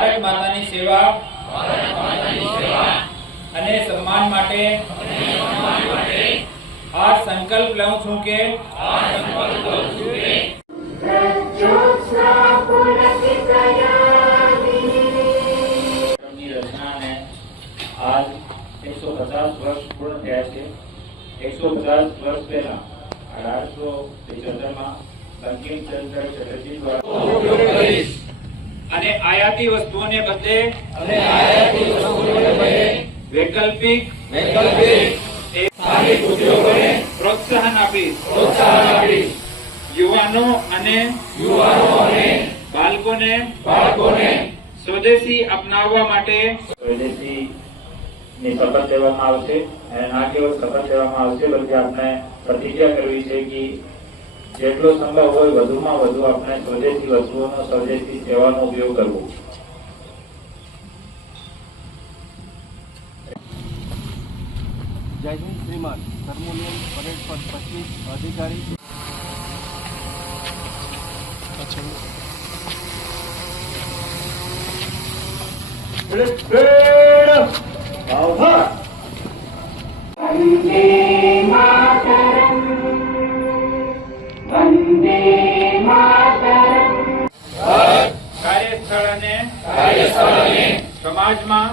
ભારત માતાની સેવા અને સન્માન માટે આ સંકલ્પ લઉં છું કે રચનાને આજ 150 વર્ષ પૂર્ણ થયા છે। 150 વર્ષ પહેલા 1875 બંકિમચંદ્ર ચટર્જી દ્વારા અને આયાતી વસ્તુઓને બદલે વૈકલ્પિક સ્થાનિક ઉદ્યોગોને પ્રોત્સાહન આપી યુવાનો અને બાળકોને સ્વદેશી અપનાવવા માટે સ્વદેશી ની શપથ લેવામાં આવશે અને ના કેવળ શપથ લેવામાં આવશે બલકે આપણે પ્રતિજ્ઞા કરવી છે કે જેટલો સંભવ હોય વધુમાં વધુ આપણે સ્વદેશી વસ્તુઓનો સ્વદેશી સેવાનો ઉપયોગ કરવો। जय हिंद श्रीमान हारमोनियम परेड पर 25 अधिकारी કાર્યસ્થળ અને સમાજમાં